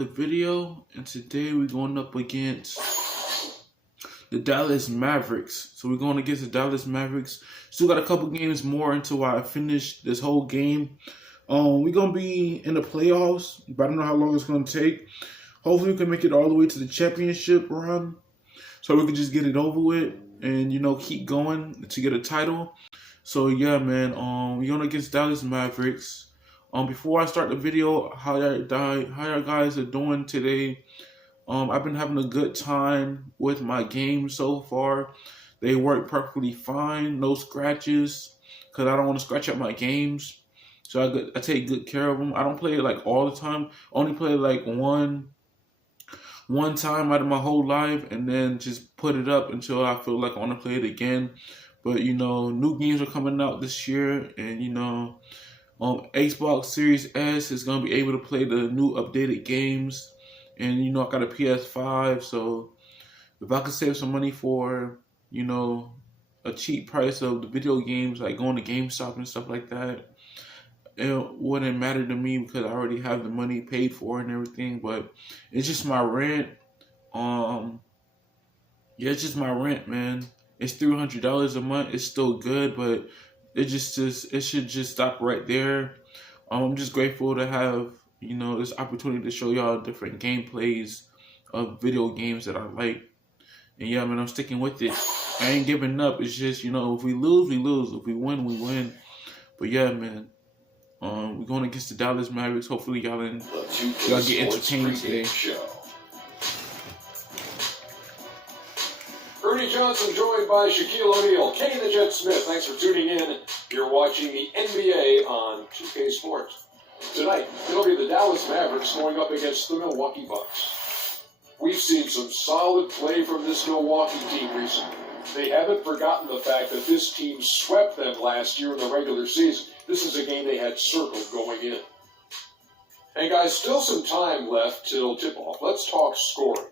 the video, and today we're going up against the Dallas Mavericks. So we're going against the Dallas Mavericks. Still got a couple games more until I finish this whole game. We're going to be in the playoffs, but I don't know how long it's going to take. Hopefully we can make it all the way to the championship run so we can just get it over with and, keep going to get a title. So, yeah, man, we're going against Dallas Mavericks. Before I start the video, how y'all guys are doing today? I've been having a good time with my games so far. They work perfectly fine, no scratches, because I don't want to scratch up my games. So I take good care of them. I don't play it like all the time. Only play it like one time out of my whole life, and then just put it up until I feel like I want to play it again. But, new games are coming out this year, and, Xbox Series S is going to be able to play the new updated games. And, I got a PS5, so if I could save some money for, a cheap price of the video games, like going to GameStop and stuff like that, it wouldn't matter to me because I already have the money paid for and everything. But it's just my rent. It's just my rent, man. It's $300 a month. It's still good, but it should just stop right there. I'm just grateful to have, this opportunity to show y'all different gameplays of video games that I like. And yeah, man, I'm sticking with it. I ain't giving up. It's just, if we lose, we lose. If we win, we win. But yeah, man, we're going against the Dallas Mavericks. Hopefully y'all get entertained today. Ernie Johnson joined by Shaquille O'Neal. Kenny the Jet Smith, thanks for tuning in. You're watching the NBA on 2K Sports. Tonight, it'll be the Dallas Mavericks going up against the Milwaukee Bucks. We've seen some solid play from this Milwaukee team recently. They haven't forgotten the fact that this team swept them last year in the regular season. This is a game they had circled going in. Hey guys, still some time left till tip-off. Let's talk scoring.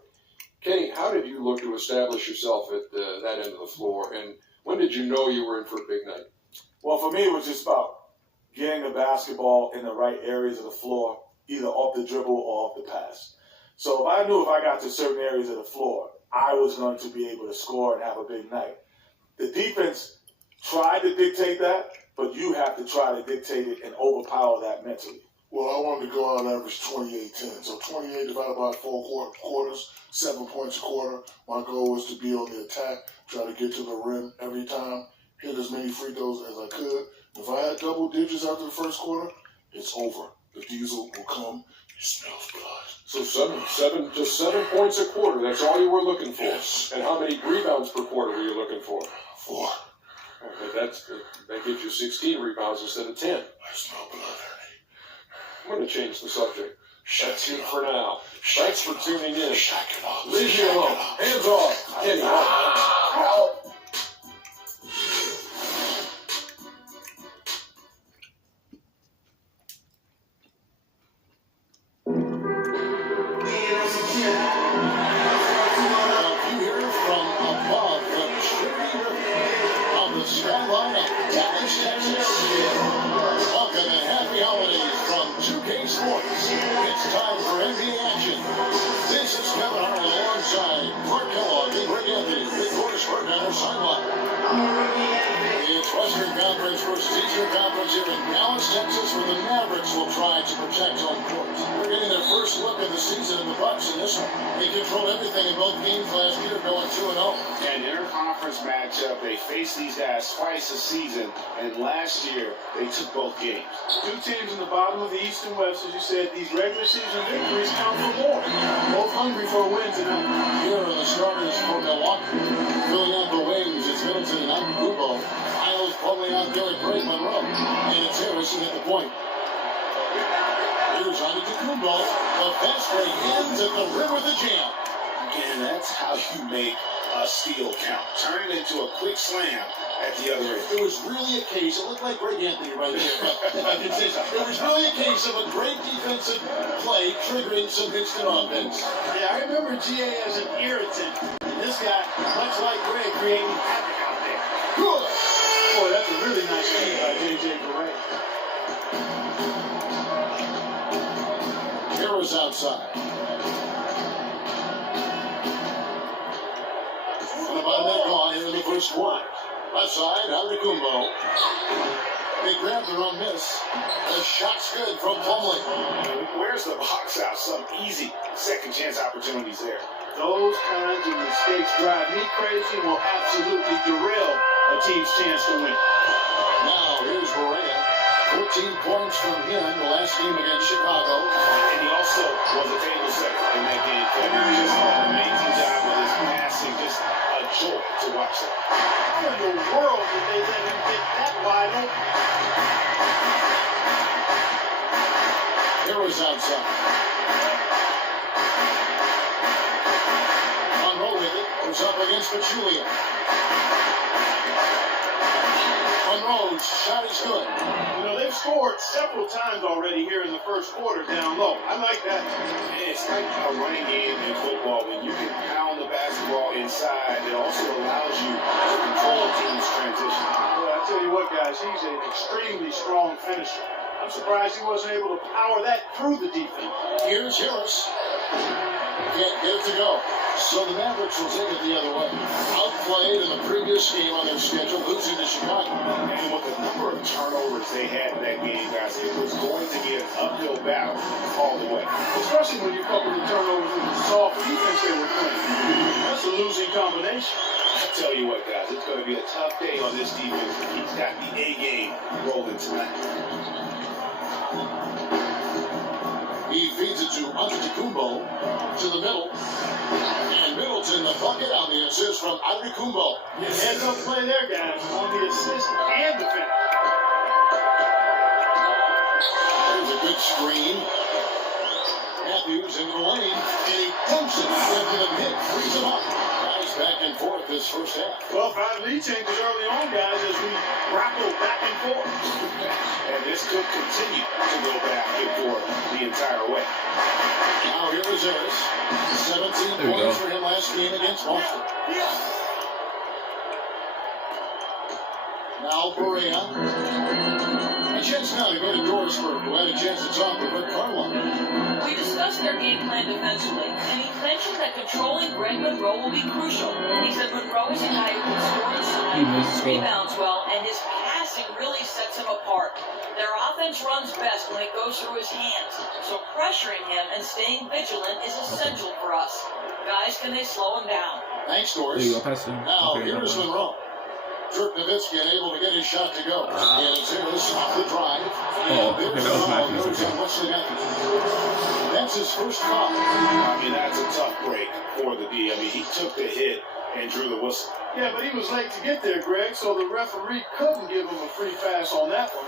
Kenny, how did you look to establish yourself at that end of the floor, and when did you know you were in for a big night? Well, for me, it was just about getting the basketball in the right areas of the floor, either off the dribble or off the pass. So if I knew if I got to certain areas of the floor, I was going to be able to score and have a big night. The defense tried to dictate that, but you have to try to dictate it and overpower that mentally. Well, I wanted to go out and average 28-10. So 28 divided by 4 quarters, 7 points a quarter. My goal was to be on the attack, try to get to the rim every time, hit as many free throws as I could. If I had double digits after the first quarter, it's over. The diesel will come. It smells blood. So just 7 points a quarter. That's all you were looking for. Yes. And how many rebounds per quarter were you looking for? 4. Okay, that gives you 16 rebounds instead of 10. I smell blood, Ernie. I'm going to change the subject. That's it for now. Thanks for tuning in. Shack it up. Leave me alone. Hands off. Kenny, help. It's time for NBA action. This is Kevin Hart alongside Mark Kellogg and Greg Anthony with Horace Burton on our sideline. It's Western Conference versus Eastern Conference here in Dallas, Texas, where the Mavericks will try to protect home court. They're getting their first look at the season in the Bucks in this one. They controlled everything in both games last year, going 2-0. An interconference matchup. They faced these guys twice a season, and last year they took both games. Two teams in the bottom of the East and West, as you said, these regular season victories count for more. Both hungry for a win tonight. Here are the starters for Milwaukee. Filling out the wings, it's Middleton and Antetokounmpo. Isles pulling out Derek Gray Monroe. And it's Harrison at the point. Here's Antetokounmpo. The fast break ends at the rim with the jam. And that's how you make a steal count. Turn it into a quick slam at the other end. It was really a case, it looked like Greg Anthony right there, but if I can say so. It was really a case of a great defensive play triggering some Houston offense. Yeah, I remember GA as an irritant. And this guy, much like Greg, creating havoc out there. Good. Boy, that's a really nice feed by J.J. Barea. Harris outside. And about that gone here in the first quarter. Left side, Adetokounmpo. They grabbed the wrong miss. The shot's good from Plumlee. Where's the box out? Some easy second chance opportunities there. Those kinds of mistakes drive me crazy, will absolutely derail a team's chance to win. Now, here's Berea. 14 points from him the last game against Chicago. And he also was a table setter in that game. He just did an amazing job with his passing. Just a joy to watch that. How in the world did they let him get that wide open? Harris outside. Monroe with it. Goes up against Pachulia. Monroe's shot is good. You know, they've scored several times already here in the first quarter down low. I like that. It's like a running game in football. When you can pound the basketball inside, it also allows you to control a team's transition. Well, I tell you what, guys, he's an extremely strong finisher. I'm surprised he wasn't able to power that through the defense. Here's Harris. Can't get it to go. So the Mavericks will take it the other way. Outplayed in the previous game on their schedule, losing to Chicago. And with the number of turnovers they had in that game, guys, it was going to be an uphill battle all the way. Especially when you couple the turnovers with the soft defense they were playing. That's a losing combination. I tell you what, guys, it's going to be a tough day on this defense. He's got the A game rolling tonight. He feeds it to Adetokounmpo to the middle. And Middleton, the bucket on the assist from Adetokounmpo. Heads up play there, guys, on the assist and the finish. There's a good screen. Matthews into the lane, and he pumps it into the mid, frees him up. Guys back and forth this first half. Well, 5 lead changes early on, guys, as we grapple back and forth. And this could continue to go back and forth the entire way. Now here is Harris. 17 points for him last game against Boston. Now Berea. A chance now to go to Dorisburg, who had a chance to talk with Rick Carlisle. We discussed their game plan defensively, and he mentioned that controlling Greg Monroe will be crucial. He said Monroe is a guy who can score inside, rebounds well, and his passing really sets him apart. Their offense runs best when it goes through his hands, so pressuring him and staying vigilant is essential for us. Guys, can they slow him down? Thanks, Doris. There you go, pass him. Now, Okay, here's Monroe. Dirk Nowitzki unable to get his shot to go. And it's Harris off the drive. Oh, okay, that was Matthews. That's his first foul. I mean, that's a tough break for the D. I mean, he took the hit and drew the whistle. Yeah, but he was late to get there, Greg, so the referee couldn't give him a free pass on that one.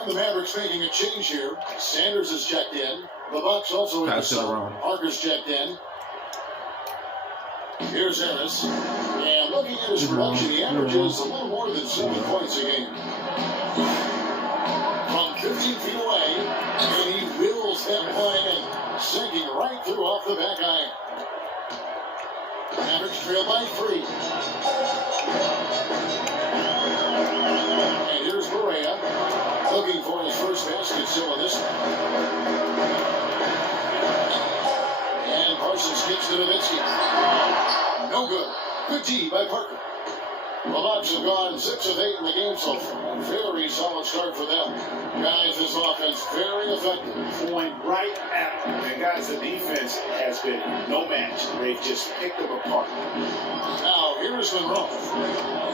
And the Mavericks making a change here. Sanders is checked in. The Bucks also in the zone. Parker's checked in. Here's Harris. And looking at his production, he averages a little more than 70 points a game. From 15 feet away, and he wheels that play and sinking right through off the back iron. Mavericks trail by 3. And here's Berea, looking for his first basket still in this one. And Parsons gets to Nowitzki. No good. Good D by Parker. The Bucks have gone 6 of 8 in the game so far. Very solid start for them. Guys, this offense very effective. Going right at him. And guys, the defense has been no match. They've just picked them apart. Now, here's Monroe.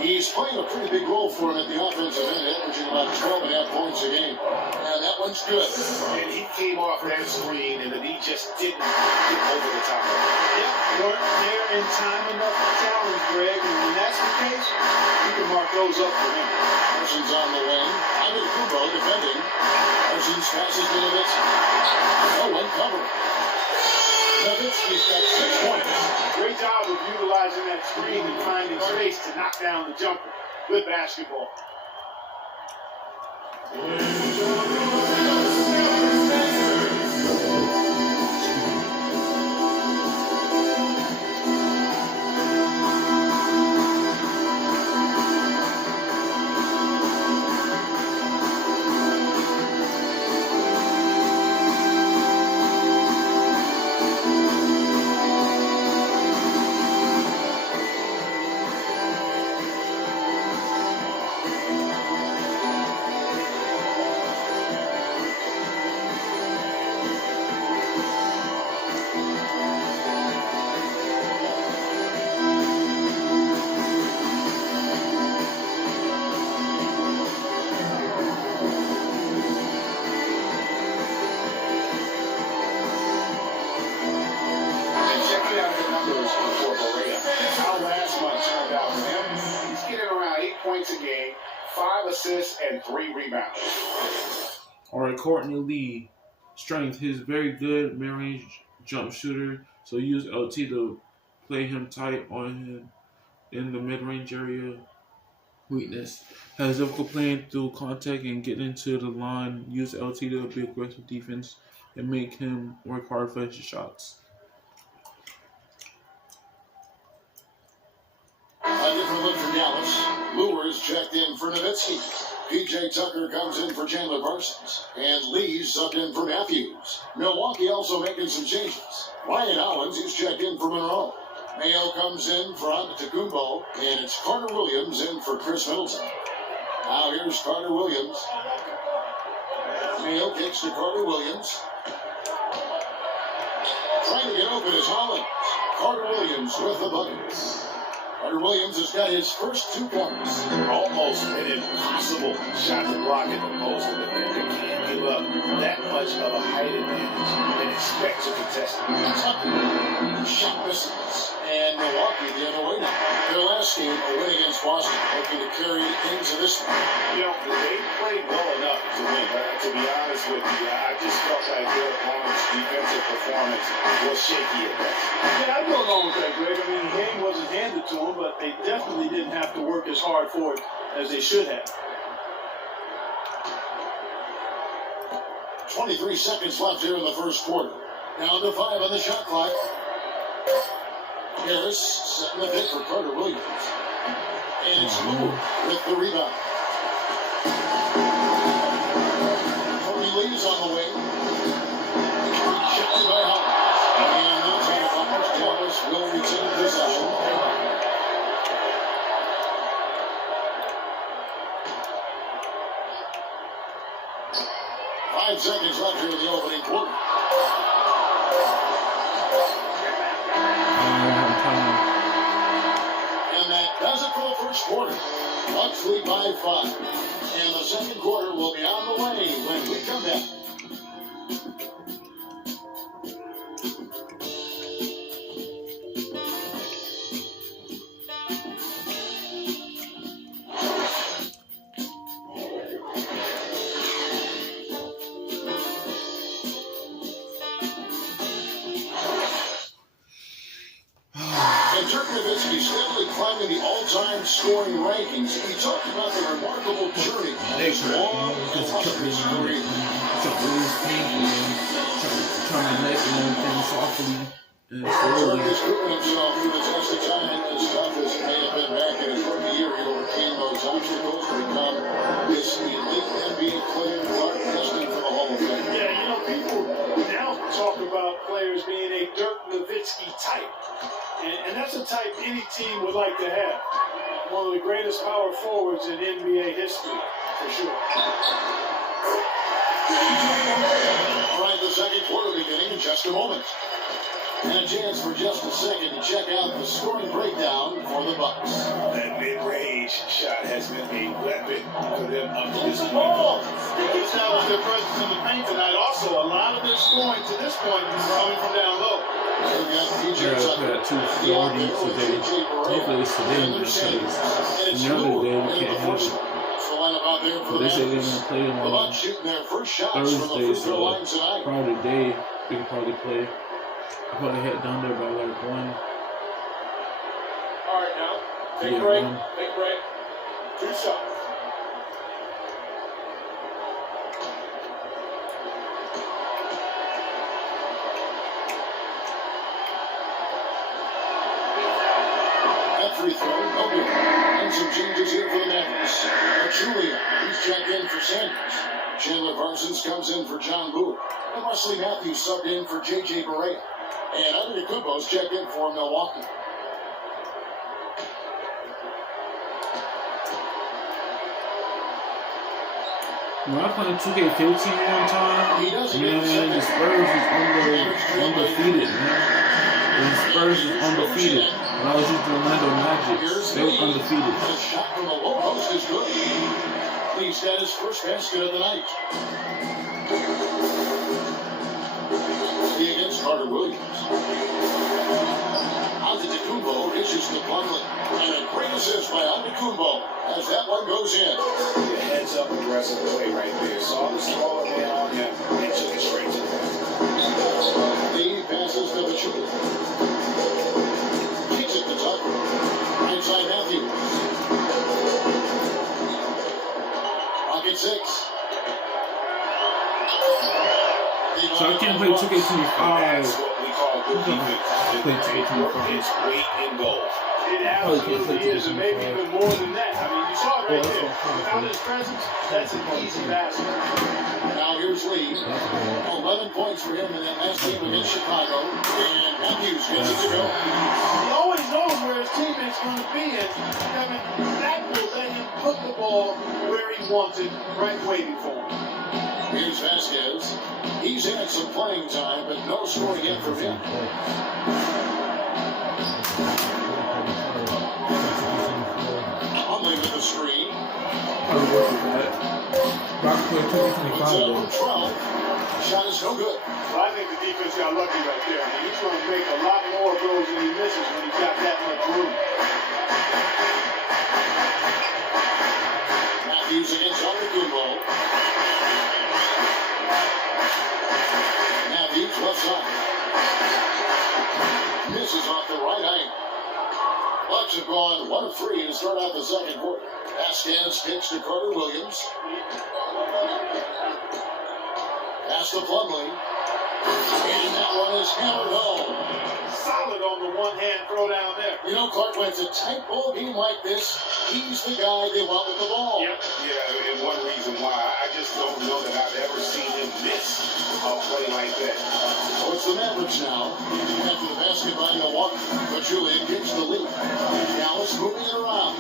He's playing a pretty big role for him at the offensive end, averaging about 12.5 points a game. And that one's good. And he came off that screen, and the D just didn't get over the top of it. Yep, weren't there in time enough to challenge Greg, and when that's the case, you can mark those up for him. Parsons on the wing. Adetokounmpo defending. Parsons passes to Nowitzki. No one covering. Nowitzki's got 6 points. Great job of utilizing that screen and finding space to knock down the jumper. Good basketball. points a game, 5 assists, and 3 rebounds. All right, Courtney Lee, strength. He's very good mid-range jump shooter. So use LT to play him tight on him in the mid-range area. Weakness. Has difficult playing through contact and getting into the line. Use LT to be aggressive defense and make him work hard for his shots. A different look for Dallas. Lewis checked in for Nowitzki. PJ Tucker comes in for Chandler Parsons. And Lee subbed in for Matthews. Milwaukee also making some changes. Ryan Owens is checked in for Monroe. Mayo comes in for Antetokounmpo. And it's Carter Williams in for Chris Middleton. Now here's Carter Williams. Mayo kicks to Carter Williams. Trying to get open is Hollins. Carter Williams with the bucket. Carter Williams has got his first 2 points. Almost an impossible shot to block in the post. The defender can't give up that much of a height advantage and expect to contest it. Tucker, shot misses. And Milwaukee the other way now. Their last game, a win against Boston, hoping to carry it into this one. You know, they played well enough to win, but to be honest with you, I just felt like their opponent's defensive performance was shaky at best. Yeah, I go along with that, Greg. I mean, the game wasn't handed to them, but they definitely didn't have to work as hard for it as they should have. 23 seconds left here in the first quarter. Down to 5 on the shot clock. Harris setting the pick for Carter Williams. And it's Moore with the rebound. Tony Lee's on the wing. Rejected by Hollins. And that's out of bounds. Dallas will retain possession. Five seconds left here in the opening quarter. And that does it for the first quarter. Bucks lead by 5. And the second quarter will be on the way when we come back. Climbing the all-time scoring rankings. He talked about the remarkable journey. Long story. Trying to make everything softly and slowly. He's proven himself through the test of time as tough as it may have been back in his rookie year. He overcame those obstacles to become this elite NBA player, hard testing for the Hall of Fame. Yeah, you know, people now talk about players being a Dirk Nowitzki type. And that's a type any team would like to have. One of the greatest power forwards in NBA history, for sure. All right, the second quarter beginning in just a moment. And a chance for just a second to check out the scoring breakdown for the Bucks. That mid-range shot has been a weapon for them up to this point. They established their presence in the paint tonight. Also, a lot of their scoring to this point is coming from down low. They're at 240 today. Hopefully it's today because the other day we can't have it. But they say they're going to play them on Thursday, so probably today we can probably play. I'll probably head down there by like 1. All right, now. Take a break. Take a break. 2 shots. Free throw, no good. And some changes here for the Mavericks. Pachulia, he's checked in for Sanders. Chandler Parsons comes in for John Bowie. And Wesley Matthews subbed in for J.J. Barea. And Antetokounmpo's checked in for Milwaukee. When I played 2K15 one time, man, the Spurs is undefeated, man. The Spurs is undefeated. When I was using the Orlando Magic, they were undefeated. The shot from the low post is good. He's got his first basket of the night. He against Carter Williams. Antetokounmpo is Dishes to Plumlee. And a great assist by Antetokounmpo as that one goes in. The heads up aggressive play right there. Saw the smaller man on him and took it straight to the basket. Lee passes to Pachulia. Kicks it to Tucker. Right side Matthews. Rocket 6. So I can't play 2K25. That's what we call good defense. It's weight and goal. It absolutely is, and maybe even more than that. I mean, you saw it right there. Without his presence, that's an easy basket. Now here's Lee. 11 points for him in that last game against Chicago. And Matthews gets it to go. He always knows where his teammate's going to be, and I mean, that will let him put the ball where he wants it, right waiting for him. Here's Vasquez. He's had some playing time, but no scoring yet for him. Plumlee with the screen. It's over 12. Shot is no good. Well, I think the defense got lucky right there. I mean, he's going to make a lot more of those than he misses when he's got that much room. Matthews against Antetokounmpo. Matthews left side. Misses off the right angle. Bucks have gone 1 of 3 to start out the second quarter. Vasquez kicks to Carter Williams. Pass to Plumlee. And that one is hammered home. Solid on the one-hand throw down there. You know, Clark, when it's a tight ball game like this, he's the guy they want with the ball. Yep. Yeah, and one reason why I just don't know that I've ever seen him miss a play like that. So it's the Mavericks now. After the basket by Milwaukee, but Julian kicks the lead. Dallas moving it around.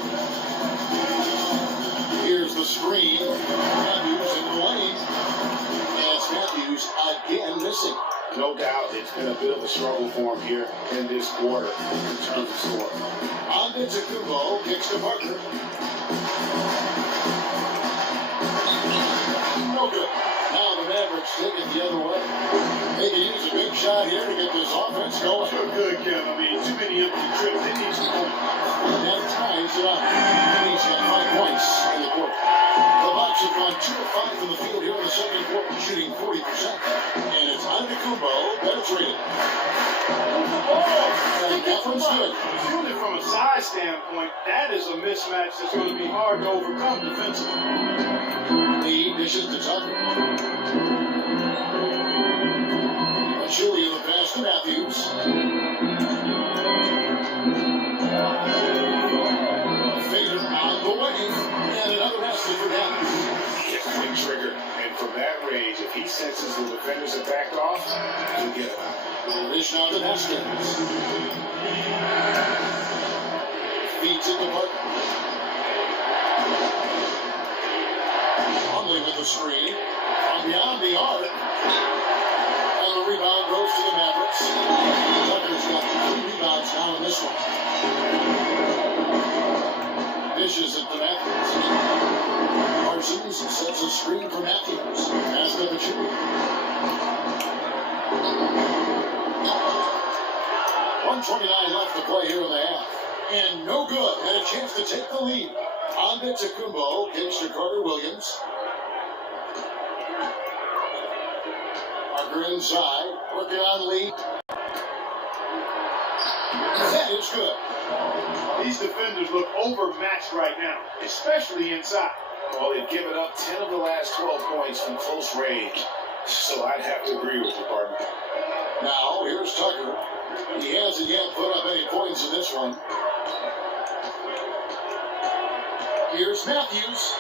Here's the screen. Matthews in the lane. And it's Matthews again missing. No doubt it's been a bit of a struggle for him here in this quarter in terms of scoring. Antetokounmpo kicks to Parker. No good. Now the Mavericks take it the other way. They can use a big shot here to get this offense going. Sure good, Kev. I mean, too many empty trips. They need some points. That ties it up. And he's got 5 points in the quarter. The Bucks have gone 2 of 5 from the field here in the second quarter, shooting 40%. And it's Antetokounmpo penetrating. And that one's good. Purely from a size standpoint, that is a mismatch that's going to be hard to overcome defensively. Lee dishes to Tucker. Julia the pass to Matthews. Fader on the way. And another basket for Dallas. Quick trigger. And from that range, if he senses the defenders have backed off, forget about it. Dish now to basket. Feeds it to Parker. Plumlee with the screen. From beyond the arc. And the rebound goes to the Mavericks. Tucker's got 3 rebounds now in this one. Dishes it to Matthews. Parsons sets a screen for Matthews. Pass to Pachulia. 1:29 left to play here in the half. And no good. And a chance to take the lead. Antetokounmpo kicks to Carter Williams. Parker inside. Working on Lee. That is good. These defenders look overmatched right now, especially inside. Well, they've given up 10 of the last 12 points from close range. So I'd have to agree with you, partner. Now, here's Tucker. He hasn't yet put up any points in this one. Here's Matthews.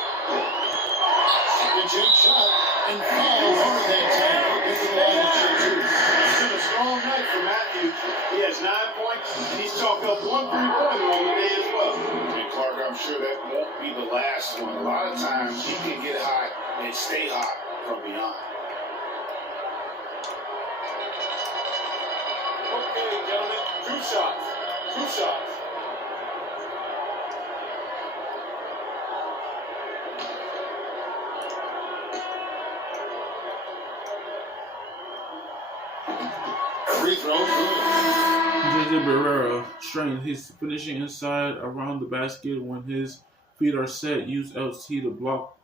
Second jump shot. And foul over that time. Into the line of shoot two. It's been a strong night for Matthews. He has 9 points, and he's chalked up 1 3-pointer on the day as well. And Clark, I'm sure that won't be the last one. A lot of times he can get hot and stay hot from beyond. Okay, gentlemen, 2 shots. 2 shots. Free throw. Good. Alexander Barrera, strength. He's finishing inside around the basket when his feet are set. Use LT to block,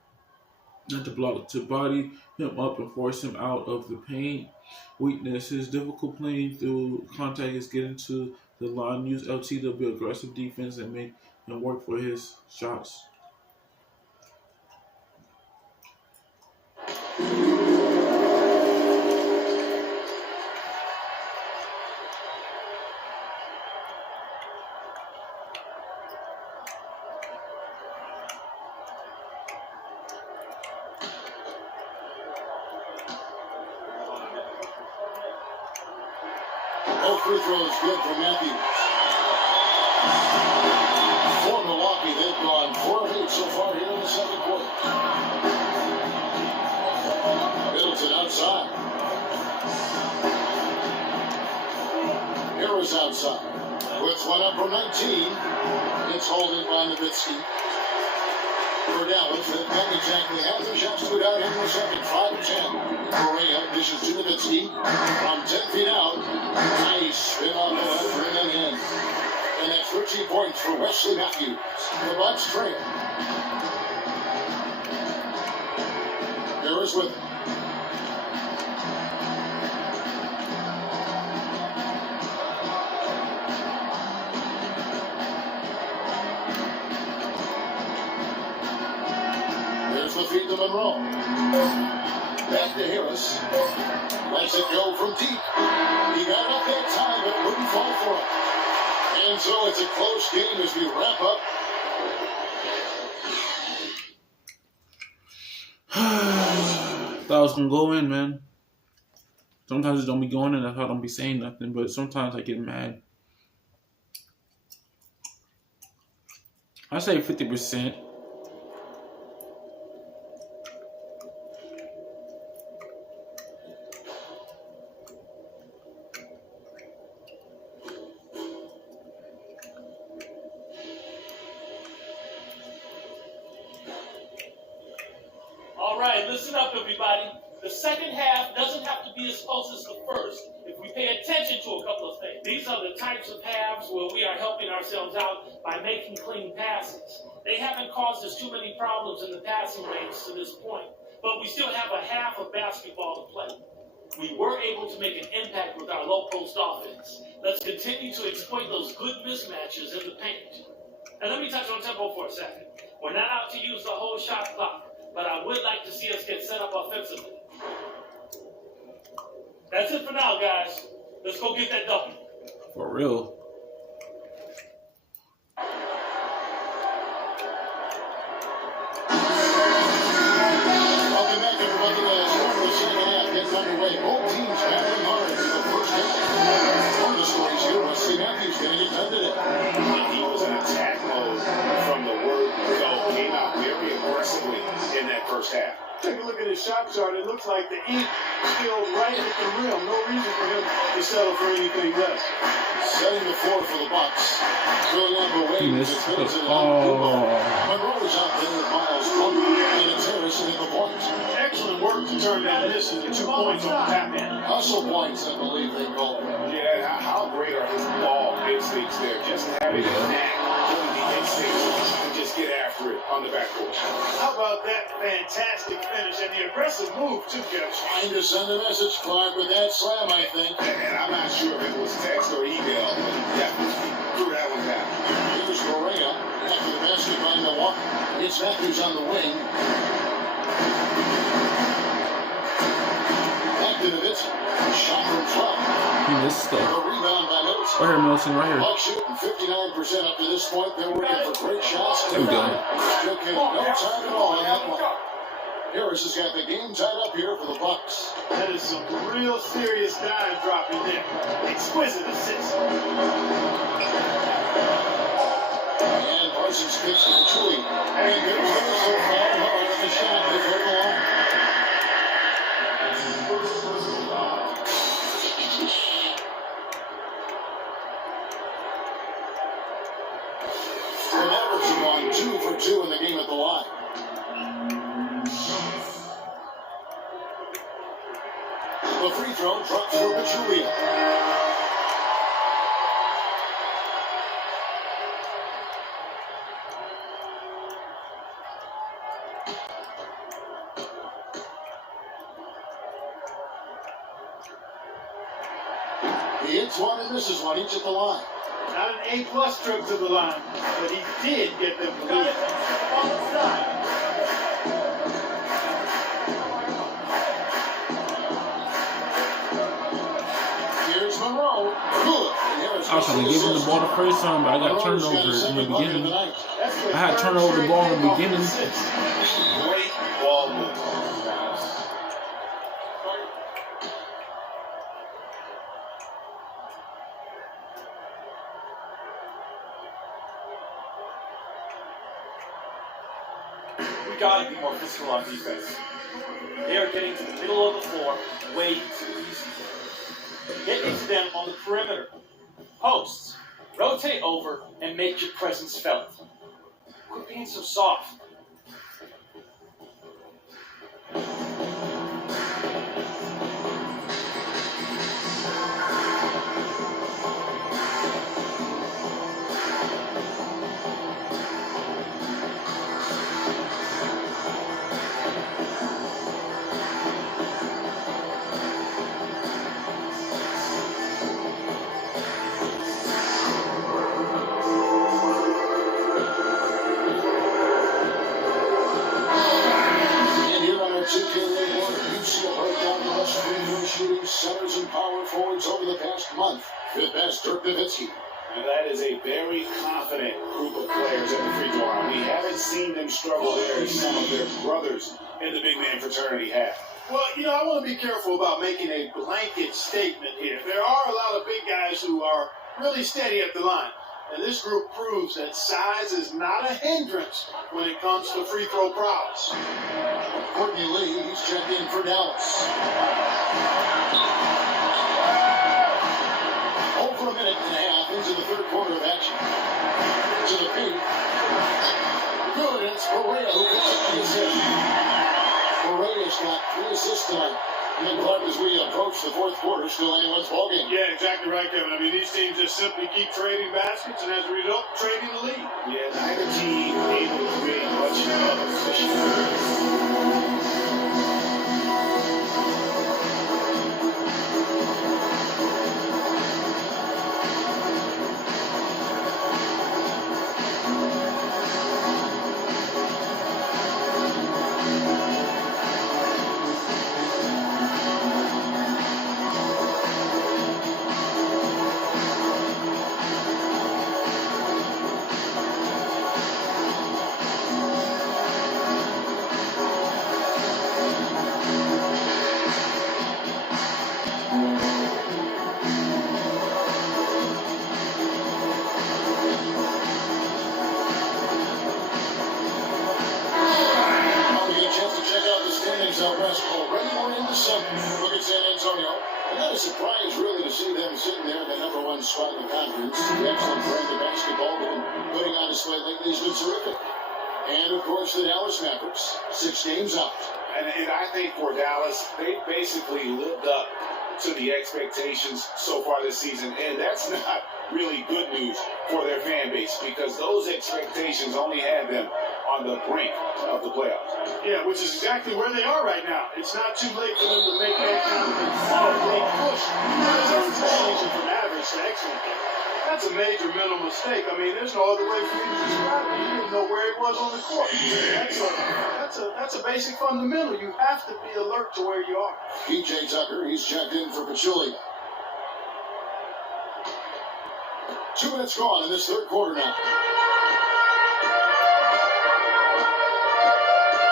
not to block, to body him up and force him out of the paint. Weakness. His difficult playing through contact is getting to the line. Use LT to be aggressive defense and make him work for his shots. Both free throws good for Matthews. For Milwaukee, they've gone 4 of 8 so far here in the second quarter. Middleton outside. Harris outside. Puts one up from 19. It's holding by Nowitzki. For Dallas, they've got exactly half their shots put out in the second. 5-10. Correa dishes to Nowitzki. From 10 feet out. Nice spin on the left, bring them in. And that's 13 points for Wesley Matthews. The Bucks trail. Harris with it. There's the feed to Monroe. Back to Harris. Lets it go from deep. He got up that time, but it wouldn't fall for him. And so it's a close game as we wrap up. Thought I was gonna go in, man. Sometimes it don't be going in. I thought I don't be saying nothing, but sometimes I get mad. I say 50%. All right, listen up, everybody. The second half doesn't have to be as close as the first if we pay attention to a couple of things. These are the types of halves where we are helping ourselves out by making clean passes. They haven't caused us too many problems in the passing lanes to this point, but we still have a half of basketball to play. We were able to make an impact with our low-post offense. Let's continue to exploit those good mismatches in the paint. And let me touch on tempo for a second. We're not out to use the whole shot clock, but I would like to see us get set up offensively. That's it for now, guys. Let's go get that W. For real. Welcome back, everybody. The second half gets underway. Both teams battling hard in the first half. One of the stories here, Wesley Matthews going to get done today. He was in attack mode from the word go. Came out very aggressively in that first half. Take a look at his shot chart. It looks like the ink spilled right at the rim. No reason for him to settle for anything less. Setting the floor for the Bucks. Going up away. He missed It's Middleton it. on Monroe's out there with Miles Pump. And it's Harrison at the point. Excellent work to turn down this into 2 points on the tap in. Hustle points, I believe they call it. Yeah, how great are his ball instincts there? Just having a knack, doing the instincts to just get after it on the backcourt. How about that fantastic finish and the aggressive move, too, Coach? Trying to send a message, Clark, with that slam, I think. And I'm not sure if it was text or email, but he definitely threw that one down. Here's Correa after the basket by Milwaukee. It's Matthews on the wing. Back to Nowitzki. Shot from 12. He missed A stuff. rebound by Nowitzki. Right here, Milton, right here. Bucks shooting 59% up to this point. They're working for great shots. There we go. Still getting no time at all on that one. Harris has got the game tied up here for the Bucks. That is some real serious dime dropping there. Exquisite assist. And Parsons kicks to Chewy. And there's the whistle. Foul hard on the shot. They go along. The Mavericks have gone 2 for 2 in the game at the line. The free throw drops for Pachulia. hits one and misses one each at the line. Not an A-plus trip to the line, but he did get them to lead. Here's Monroe. Good. I was trying to give him the ball the first time, but I got turned over in the beginning. I had turned over the ball in the beginning. Great ball movement. We gotta be more physical on defense. They are getting to the middle of the floor way too easy. Get into them on the perimeter. Posts. Rotate over and make your presence felt. Quit being so soft. Shooting centers and power forwards over the past month. Fifth best, Dirk Nowitzki. And that is a very confident group of players at the free throw line. We haven't seen them struggle there as some of their brothers in the big man fraternity have. Well, I want to be careful about making a blanket statement here. There are a lot of big guys who are really steady at the line. And this group proves that size is not a hindrance when it comes to free throw prowess. Courtney Lee, he's checked in for Dallas. Over a minute and a half into the third quarter of action. To the paint. Good, and it's Correa who picks up the assist. Correa's got 3 assists tonight. And Clark, as we approach the fourth quarter, still anyone's ballgame. Yeah, exactly right, Kevin. I mean, these teams just simply keep trading baskets, and as a result, trading the lead. Yeah, neither team able to create much opposition. out west already. We're in the seventh. Look at San Antonio. And not a surprise, really, to see them sitting there in the number one spot in the conference. The excellent brand of basketball they've been putting on display lately has been terrific. And, of course, the Dallas Mavericks, 6 games out. And I think for Dallas, they basically lived up to the expectations so far this season. And that's not really good news for their fan base because those expectations only had them on the brink of the playoffs. Yeah, which is exactly where they are right now. It's not too late for them to make that kind of late push. Changing from average to excellent. That's a major mental mistake. I mean, there's no other way for you to describe it. You didn't know where he was on the court. That's a basic fundamental. You have to be alert to where you are. PJ Tucker, he's checked in for Pachulia. 2 minutes gone in this third quarter now.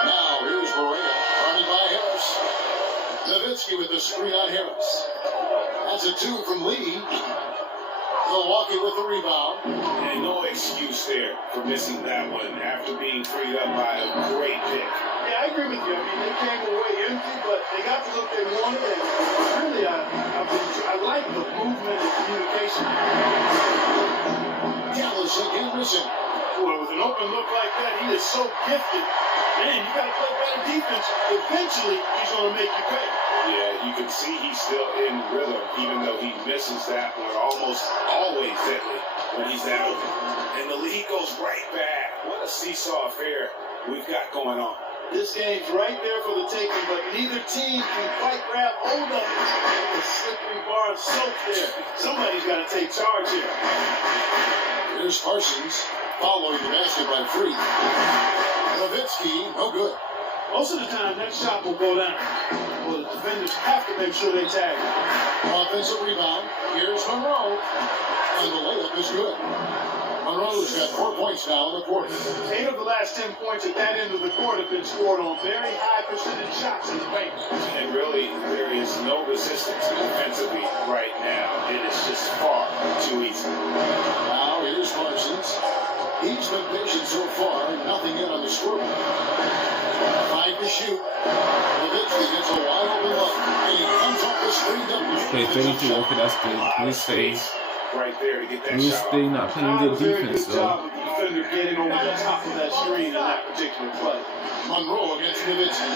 Now, here's Correa, running by Harris. Nowitzki with the screen on Harris. That's a 2 from Lee. Milwaukee with the rebound. And no excuse there for missing that one after being freed up by a great pick. Yeah, I agree with you. I mean, they came away empty, but they got the look they wanted. And really, I like the movement and communication. Dallas again missing. Boy, with an open look like that, he is so gifted. Man, you got to play better defense. Eventually, he's going to make you pay. Yeah, you can see he's still in rhythm, even though he misses that one almost always deadly when he's that open. And the lead goes right back. What a seesaw affair we've got going on. This game's right there for the taking, but neither team can quite grab hold of it. The slippery bar of soap there. Somebody's got to take charge here. Here's Parsons following the basket by Free. Nowitzki, no good. Most of the time, that shot will go down. Well, the defenders have to make sure they tag it. Offensive rebound. Here's Monroe. And the layup is good. Monroe's got 4 points now in the quarter. 8 of the last 10 points at that end of the court have been scored on very high percentage shots in the paint. And really, there is no resistance defensively right now. It is just far too easy. Now here's Parsons. He's been patient so far, nothing yet on the scoreboard. 5 to shoot. Nowitzki gets a wide open look, and he comes off the screen. Okay, 32. Okay, that's good. Blue stays. Right there to get that Blue shot. stay not playing good defense, Good job of the defender getting over the top of that screen in that particular play. Monroe against Nowitzki.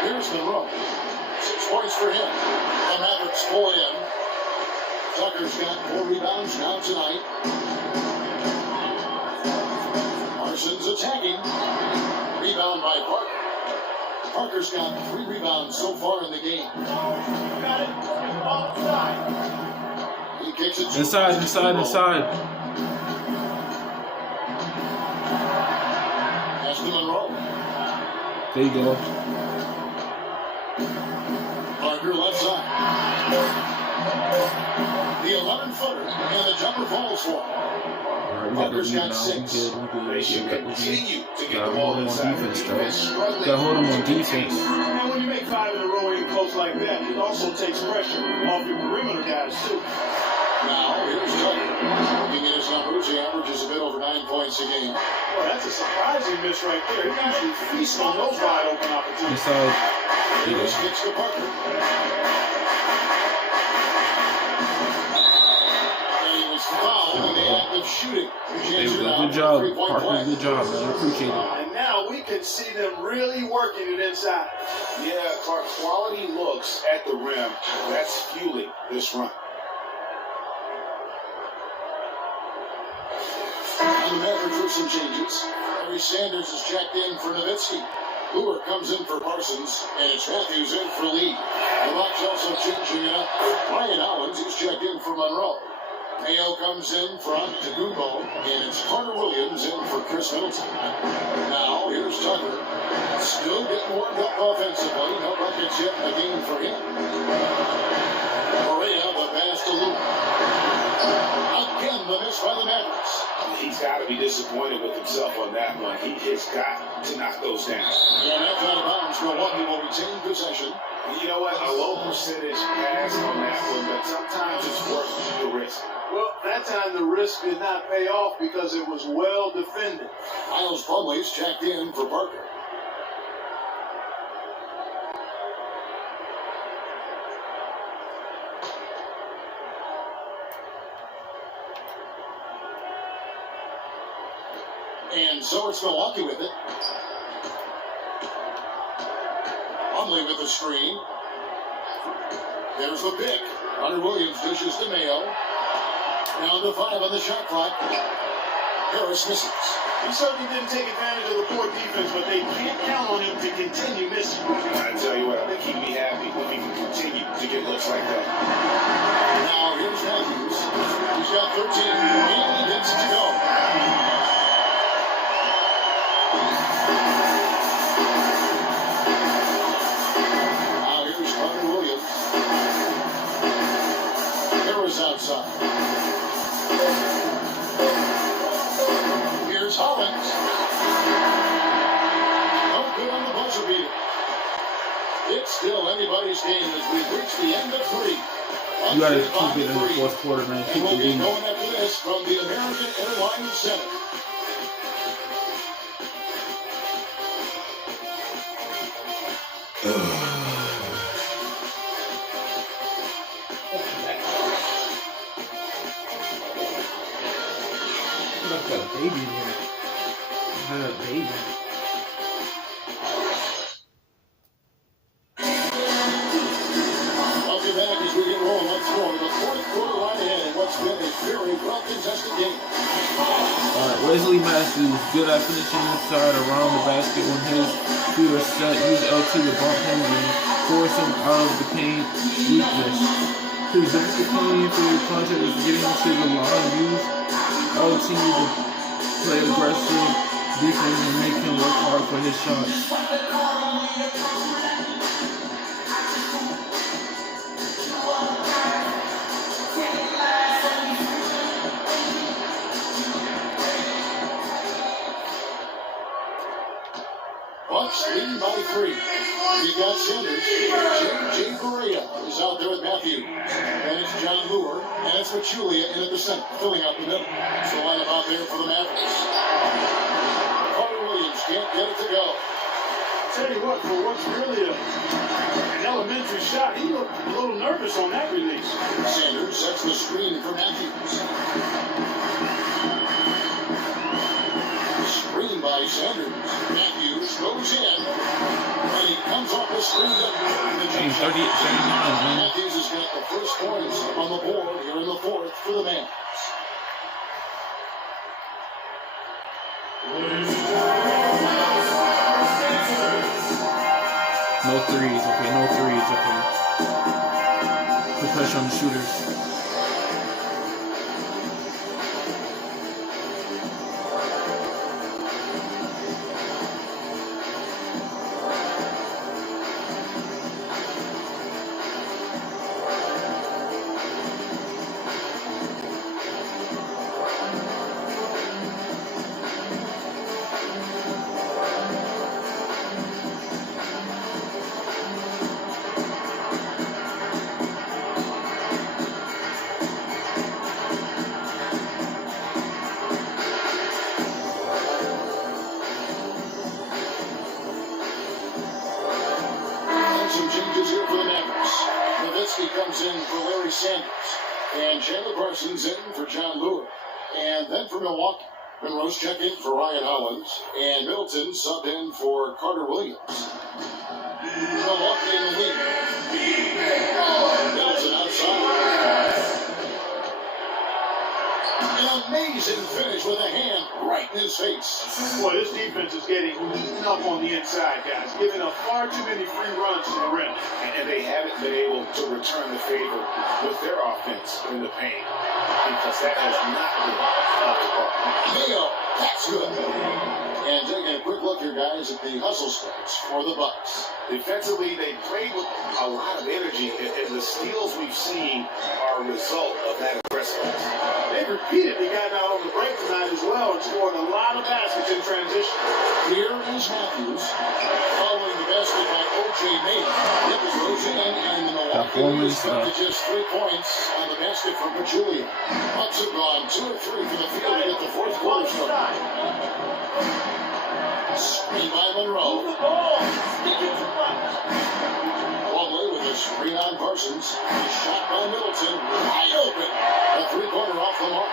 Here's Monroe. 6 points for him. The Mavericks pull in. Tucker's got 4 rebounds now tonight. Parsons attacking. Rebound by Parker. Parker's got 3 rebounds so far in the game. Got it. Offside. He kicks it to Inside. Pass to Monroe. There you go. Parker left side. The 11-footer and the jumper falls for him. Alright, we got the lead now. They should continue to get Gotta the hold ball him on inside. defense, though. Gotta hold him on defense. And when you make 5 in a row in close like that, it also takes pressure off your perimeter guys, too. Now, here's Tucker. Looking at his numbers, he averages a bit over 9 points a game. Well, that's a surprising miss right there. He usually feasts on those wide open opportunities. Inside. Here's kicks to Parker. And he was fouled in the act of shooting. Good job, Parker. Good job, man. I appreciate it. And now we can see them really working it inside. Yeah, Clark, quality looks at the rim. That's fueling this run. And the Mavericks with some changes. Larry Sanders is checked in for Nowitzki. Hoover comes in for Parsons, and it's Matthews in for Lee. The Bucks also changing it up. Ryan Owens, he's checked in for Monroe. Mayo comes in for Antetokounmpo, and it's Carter Williams in for Chris Middleton. Now, here's Tucker. Still getting warmed up offensively. No buckets yet in the game for him. Correa, the pass to Luke. Again, the miss by the Mavericks. He's got to be disappointed with himself on that one. He has got to knock those down. And that's out of bounds. Milwaukee will retain possession. You know what? A low percentage pass on that one, but sometimes it's worth the risk. Well, that time the risk did not pay off because it was well defended. Miles Plumlee's checked in for Parker. And so it's Milwaukee with it. Plumlee with the screen. There's the pick. Hunter Williams dishes to Mayo. Down to 5 on the shot clock. Harris misses. He certainly didn't take advantage of the poor defense, but they can't count on him to continue missing. I tell you what, keep me happy when we can continue to get looks like that. Now here's Matthews. He's got 13. And he gets to go. Now here's Hunter Williams. Harris outside. Here's Hollins. No good on the buzzer beater. It's still anybody's game as we've reached the end of 3. You gotta keep it in the fourth quarter, man. And Keep we'll the get lead. going after this from the American Airlines Center. I've got a baby in here. I had a baby. Welcome back as we get rolling once more. The fourth quarter line ahead in what's been a very well-contested game. Alright, Wesley Matthews, good at finishing inside around the basket when his feet are set. Use LT to bump him and force him out of the paint weakness. His difficult for your contact is getting to the line. Use LT to play aggressive defense and make him work hard for his shots. Bucks leading by 3. You got Sanders. J.J. Correa is out there with Matthews. And it's John Lure. And it's Pachulia in at the center, filling out the middle. It's the lineup out there for the Mavericks. Carter Williams can't get it to go. Tell you what, for what's really an elementary shot, he looked a little nervous on that release. Sanders sets the screen for Matthews. Screen by Sanders. Matthews goes in. And he comes off the screen. Hey, 38-39, man. Matthews has got the first points on the board here in the fourth for the Mavs. No threes, okay, no threes, okay. Put pressure on the shooters. Some changes here for the Mavericks. Nowitzki comes in for Larry Sanders. And Chandler Parsons in for John Lure. And then for Milwaukee, Monroe's check in for Ryan Hollins. And Middleton sub in for Carter Williams. Milwaukee in the lead. Middleton outside. An amazing finish with a hand right in his face. Boy, this defense is getting eaten up on the inside, guys, giving up far too many free runs to the rim. And they haven't been able to return the favor with their offense in the paint because that has not been up to par. Mayo, that's good. And taking a quick look here, guys, at the hustle stats for the Bucks. Defensively, they played with a lot of energy, and the steals we've seen are a result of that aggressiveness. They've repeatedly gotten out on the break tonight as well and scored a lot of baskets in transition. Here is Matthews, following the basket by O.J. Mayo. It was Rosen and the Milwaukee Bucks cut to just 3 points on the basket from Pachulia. Bucks have gone 2 of 3 from the field to get the fourth quarter started. Screen by Monroe. Long way with a screen on Parsons. A shot by Middleton. Wide open. A three-pointer off the mark.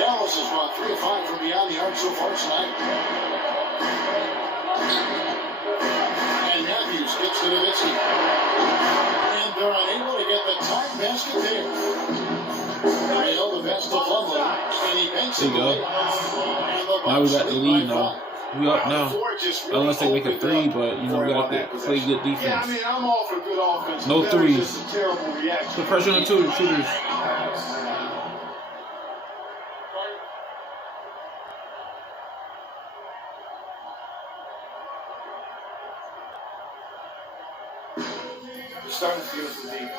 Dallas has gone 3 of 5 from beyond the arc so far tonight. And Matthews gets to Nowitzki. And they're unable to get the time basket there. They held the best to Plumlee. And he banks it away. Now we got the lead now. We up now. Unless they make a 3, but you know we got to play good defense. Yeah, I mean, I'm all for good offense. No threes. Terrible reaction. Put pressure on the shooters. We're starting to feel the deep.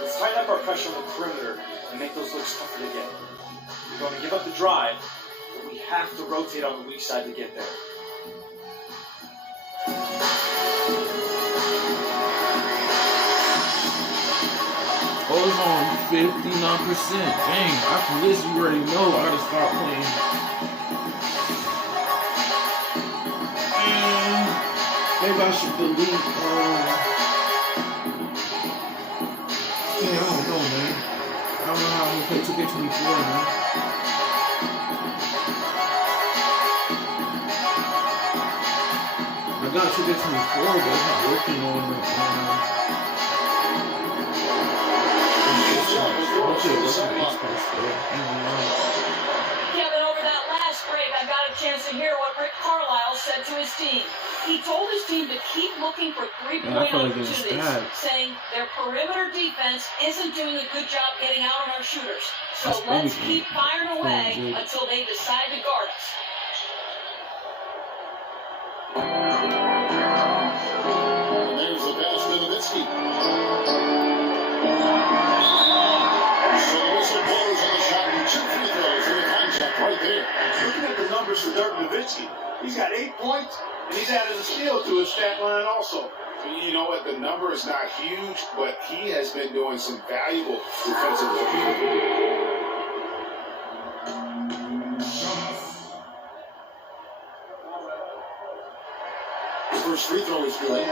Let's tighten up our pressure on the perimeter and make those looks tougher to get. We're going to give up the drive, but we have to rotate on the weak side to get there. Hold on, 59%. Dang, after this, you already know I gotta start playing. Maybe I should delete, yeah, I don't know, man. I don't know how I'm gonna play 2K24, man. I got 2K24, but it's not working on Kevin, said to his team. He told his team to keep looking for three-point opportunities, saying their perimeter defense isn't doing a good job getting out on our shooters. So let's keep firing away until they decide to guard us. And there's the pass to Nowitzki. So the whistle blows on the shot and 2 free throws for the contact right there. Looking at the numbers for Dirk Nowitzki, he's got 8 points, and he's added a steal to his stat line also. You know what? The number is not huge, but he has been doing some valuable defensive work. First free throw is good.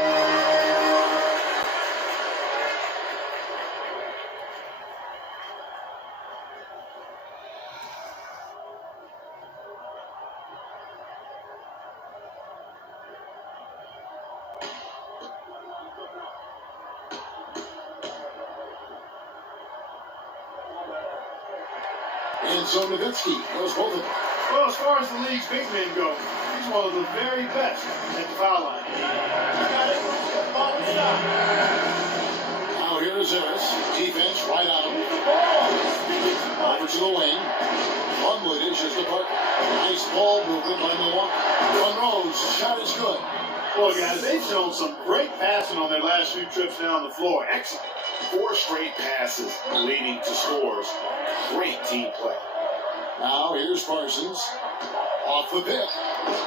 And so Nowitzki knows both of them. Well, as far as the league's big men go, he's one of the very best at the foul line. Now here is Harris. Defense right on him. Over to the wing. Plumlee dishes to Parker. Nice ball movement by Milwaukee. Monroe's shot is good. Boy, guys, they've shown some great passing on their last few trips down the floor. Excellent. 4 straight passes leading to scores. Great team play. Now here's Parsons. Off the pick.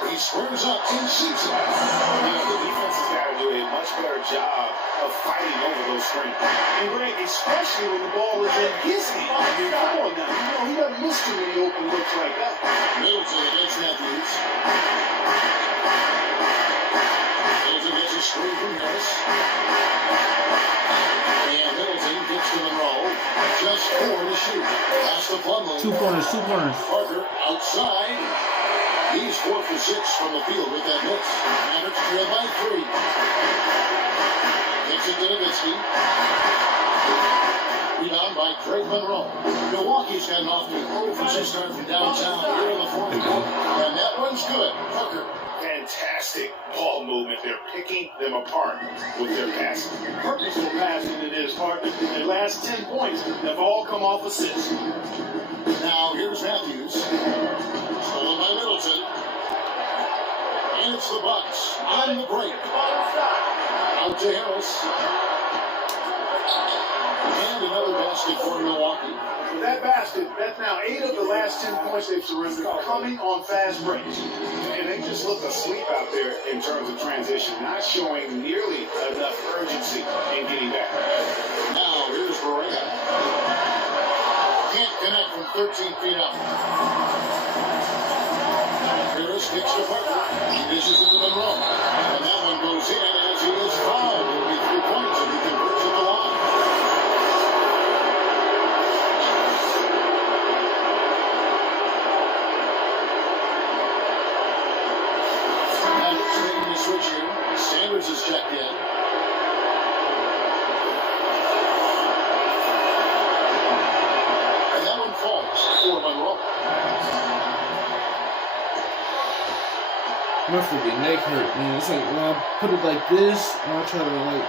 He squares up and shoots it. The defense has got to do a much better job of fighting over those screens. And Greg, especially when the ball is in his hand. I mean, come on now. You know, he doesn't miss too many open looks like that. Middleton against Matthews. Middleton gets a screen from Harris. And Middleton gets to Monroe. Just 4 to shoot. Pass to Plumlee. 2 corners, 2 corners. Parker outside. He's 4 for 6 from the field with that miss. Mavericks trail by 3. Gets it to Nowitzki. Rebound by Craig Monroe. Milwaukee's gotten off to an 0 for 2 start from downtown here in the 4th quarter. And that one's good. Parker. Fantastic ball movement. They're picking them apart with their passing. Purposeful passing it is, partner. Their last 10 points have all come off assists. Now here's Matthews. Stolen by Middleton. And it's the Bucks on the break. Out to Harris. And another basket for Milwaukee. With that basket, that's now 8 of the last 10 points they've surrendered coming on fast breaks. And they just look asleep out there in terms of transition, not showing nearly enough urgency in getting back. Now here's Varela. Can't connect from 13 feet out. Harris kicks to Parker. He dishes it to Monroe. And that one goes in as he is fouled. It'll be 3 points if he converts at the line. Making the switch here. Sanders is checked in. And that one falls for Monroe. My freaking neck hurt, man. It's like when I put it like this, and I try to like.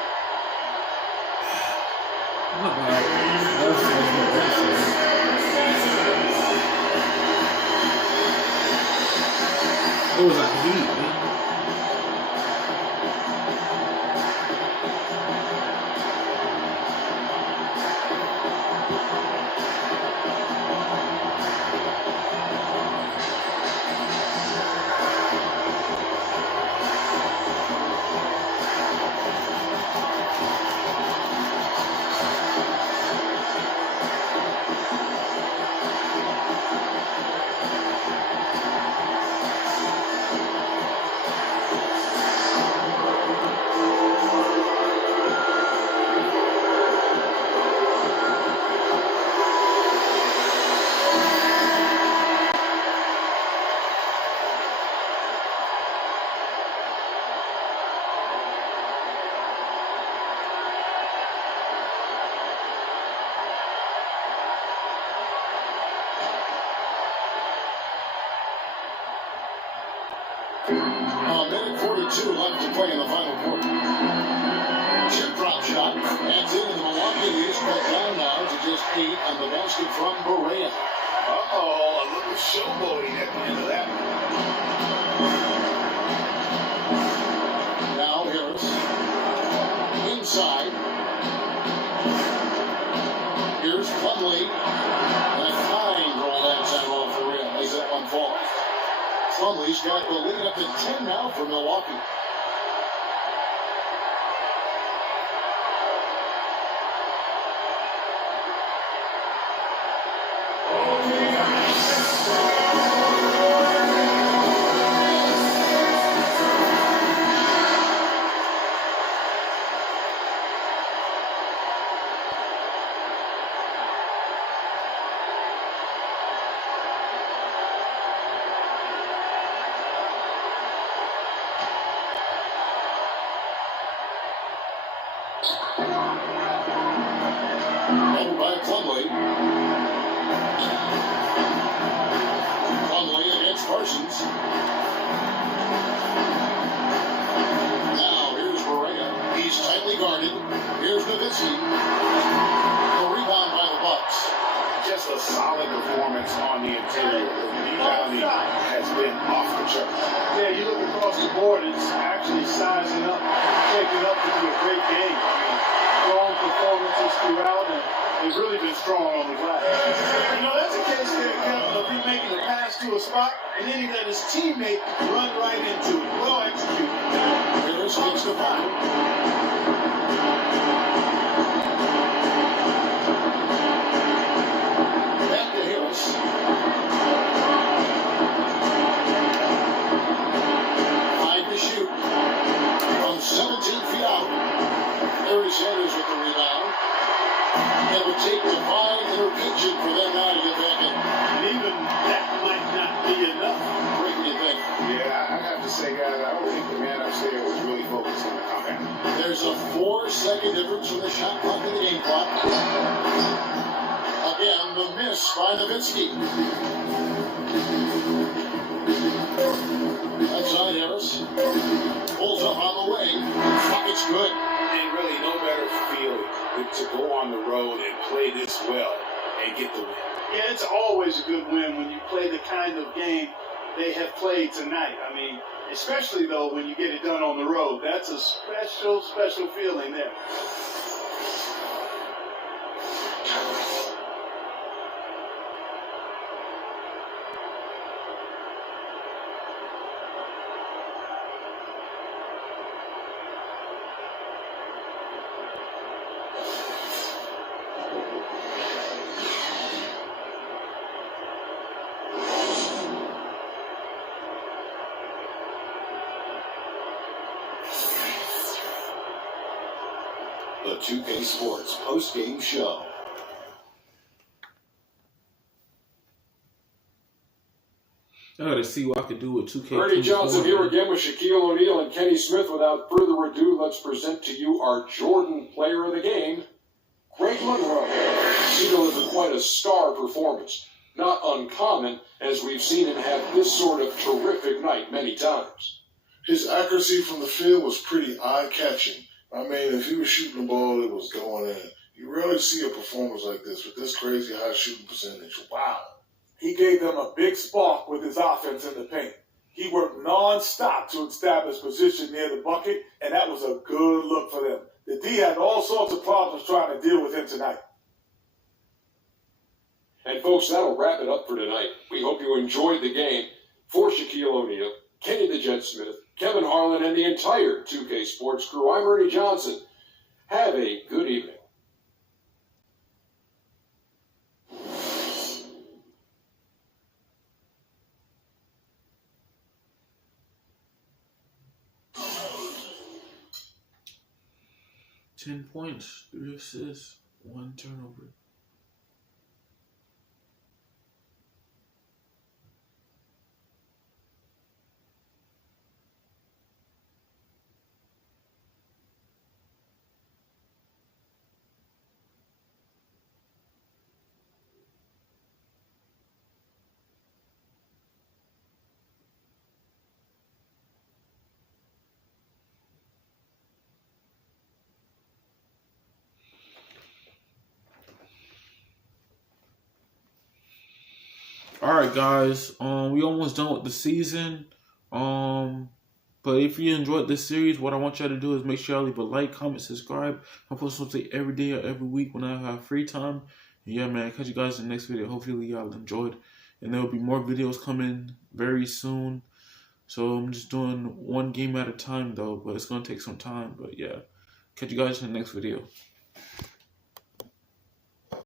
It was like heat, man. A minute 42 left to play in the final quarter. Chip drop shot. That's in, and the Milwaukee Bucks cut down now to just 8 on the basket from Berea. Uh-oh, a little showboating at the end of that. Now Harris. Inside. Here's Plumlee. And a fine roll that time off the rim as that one falls. Plumlee's got the lead up to 10 now for Milwaukee. Over by Plumlee. Plumlee against Parsons. Now here's Berea. He's tightly guarded. Here's Nowitzki. The rebound by the Bucks. Just a solid performance on the interior. The rebounding has been off the chart. Yeah, you look across the board, it's actually sizing up, shaping up to be a great game. I mean, strong performances throughout, and they've really been strong on the glass. You know, that's a case there, Kevin, of him making a pass to a spot, and then he let his teammate run right into it. Well executed. Harris takes the foul. Back to Harris. 5 to shoot. From 17 feet out. Harry Sanders with the rebound. It would take divine intervention for them now to get back in. And even that might not be enough. What do you think? Yeah, I have to say, guys, I don't think the man upstairs was really focused on the comeback. There's a 4-second difference from the shot clock and the game clock. Again, the miss by Nowitzki. That's on Harris. Pulls up on the way. Bucket's good. And really no better feeling than to go on the road and play this well and get the win. Yeah, it's always a good win when you play the kind of game they have played tonight. I mean, especially though when you get it done on the road. That's a special, special feeling there. The 2K Sports post-game show. I gotta see what I could do with 2K. Ernie Johnson here again with Shaquille O'Neal and Kenny Smith. Without further ado, let's present to you our Jordan Player of the Game, Greg Monroe. He delivered quite a star performance. Not uncommon, as we've seen him have this sort of terrific night many times. His accuracy from the field was pretty eye-catching. I mean, if he was shooting the ball, it was going in. You rarely see a performance like this with this crazy high shooting percentage. Wow. He gave them a big spark with his offense in the paint. He worked non-stop to establish position near the bucket, and that was a good look for them. The D had all sorts of problems trying to deal with him tonight. And folks, that'll wrap it up for tonight. We hope you enjoyed the game. For Shaquille O'Neal, Kenny the Jet Smith, Kevin Harlan, and the entire 2K Sports crew, I'm Ernie Johnson. Have a good evening. $10 points, 3 assists, 1 turnover. Alright guys, we almost done with the season. But if you enjoyed this series, what I want y'all to do is make sure y'all leave a like, comment, subscribe. I post something every day or every week when I have free time. And yeah, man, catch you guys in the next video. Hopefully y'all enjoyed. And there will be more videos coming very soon. So I'm just doing one game at a time though, but it's gonna take some time. But yeah, catch you guys in the next video.